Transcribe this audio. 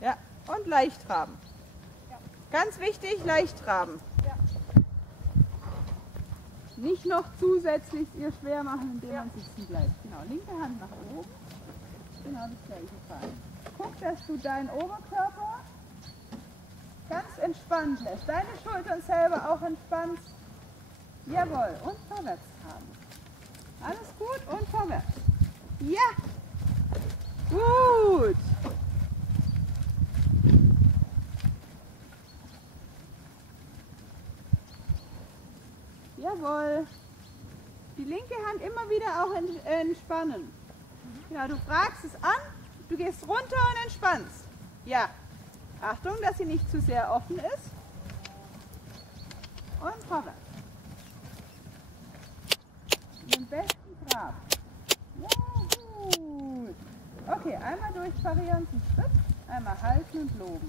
Ja, und leicht traben. Ja. Ganz wichtig, leicht traben. Ja. Nicht noch zusätzlich ihr schwer machen, indem Ja. man sitzen bleibt. Genau, linke Hand nach oben. Genau das gleiche Fall. Guck, dass du deinen Oberkörper ganz entspannt lässt. Deine Schultern selber auch entspannt. Jawohl, und vorwärts traben. Alles gut und vorwärts. Ja! Gut! Jawohl! Die linke Hand immer wieder auch entspannen. Ja, du fragst es an, du gehst runter und entspannst. Ja. Achtung, dass sie nicht zu sehr offen ist. Und vorwärts. Den besten Trab. Ja, gut. Okay, einmal durchparieren zum Schritt, einmal halten und loben.